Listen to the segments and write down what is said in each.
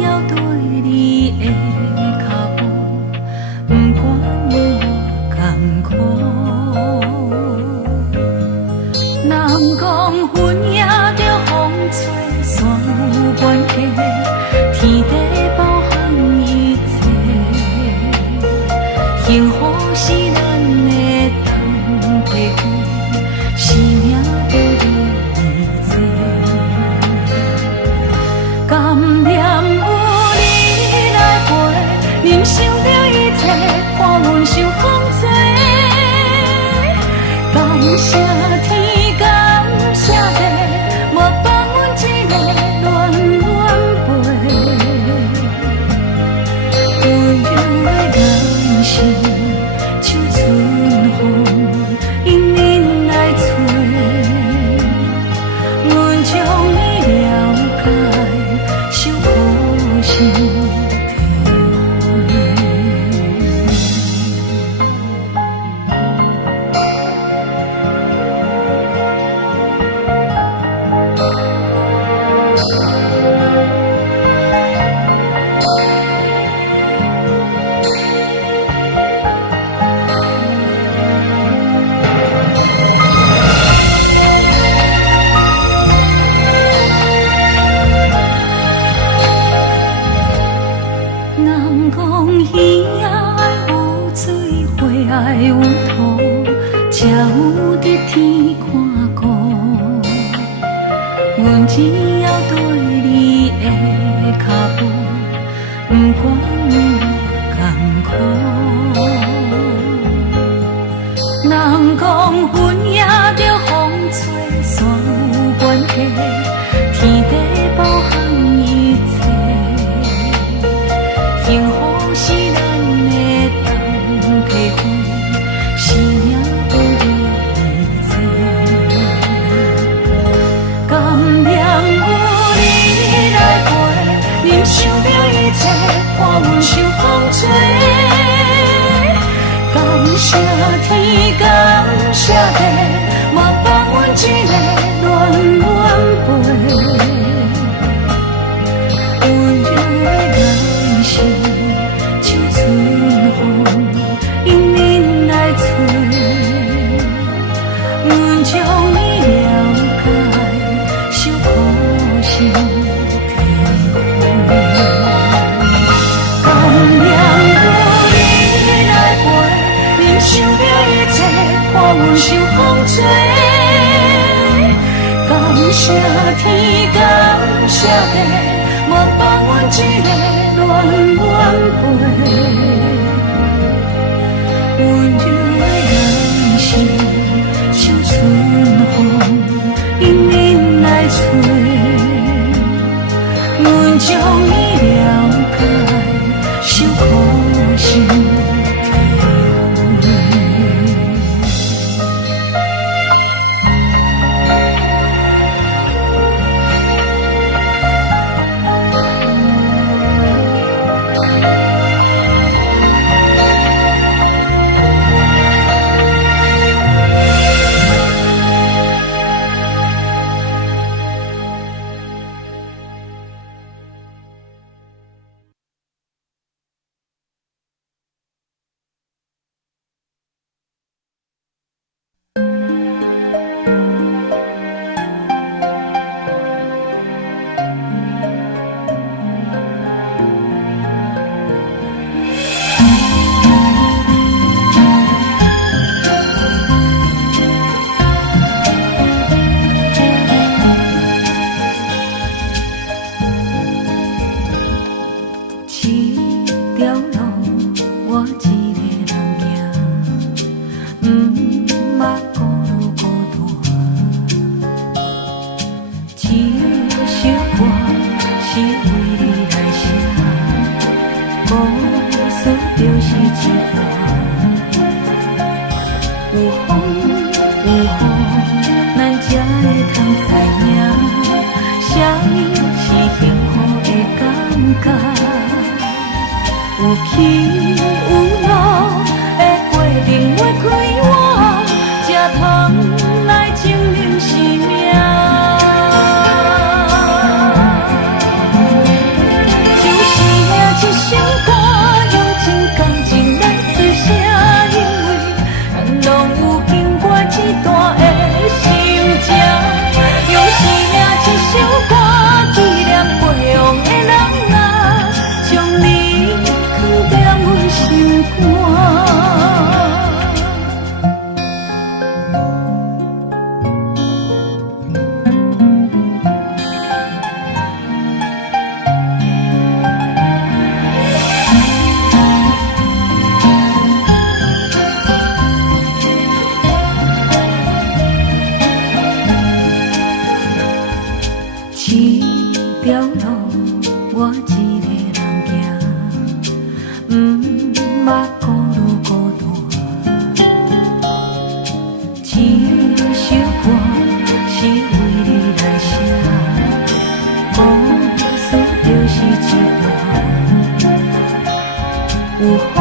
要对你的脚步，不管有多艰苦。人讲云也着风吹，山有关系，天地包含一切，幸福是咱的当体会，生命着你做。甘念有你来陪，忍受着一切，看阮受风吹。感谢天，感谢地，无放阮一个恋恋陪。温柔的人生，像春风，迎面来吹。阮将你了解，受苦心体会。人讲鱼仔爱有水，花爱有土，才有伫天看顾。阮只要对你的脚步，不管有多艰苦。人讲云也着风吹，山有关系，天地包含一切。幸福是咱的当体会，生命着你做。甘念有你来陪，忍受着一切，看阮受风吹。感谢天，感谢地，无放阮一个恋恋陪。温柔的人生，像春风，迎面来吹。阮将你了解，受苦心体会。甘念有你来陪，忍受着一切，看阮受风吹。感谢天，感谢地，无放阮一个恋恋陪。温柔的人生，像春风，迎面来吹。阮将你了解，受苦心体会。有起有落的过程要开我，才通来证明生命。一个人行，毋捌孤女孤单。这首歌是为你来写，故事就是一段。有风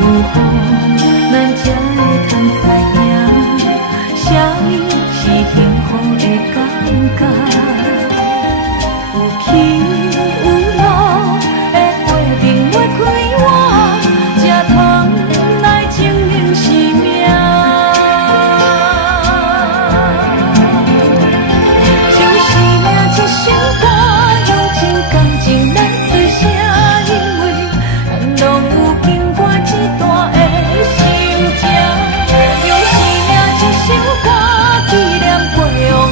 有雨，咱才会通知影，啥物是幸福的感觉。有起有落的过程要开我，才通来证明生命。就是命这首歌，用真感情来吹声，因为咱拢有经过一段的心情。用生命这首歌，纪念过往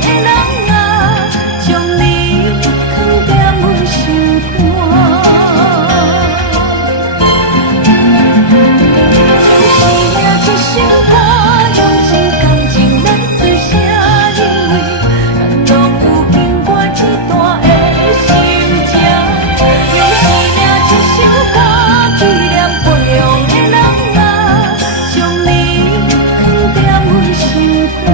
的人啊，将你藏在阮心肝。就是命这首歌，用真感情来吹声，因为咱拢有经过一段的心情。用生命这首歌，纪念过往的人啊，将你藏在阮心肝。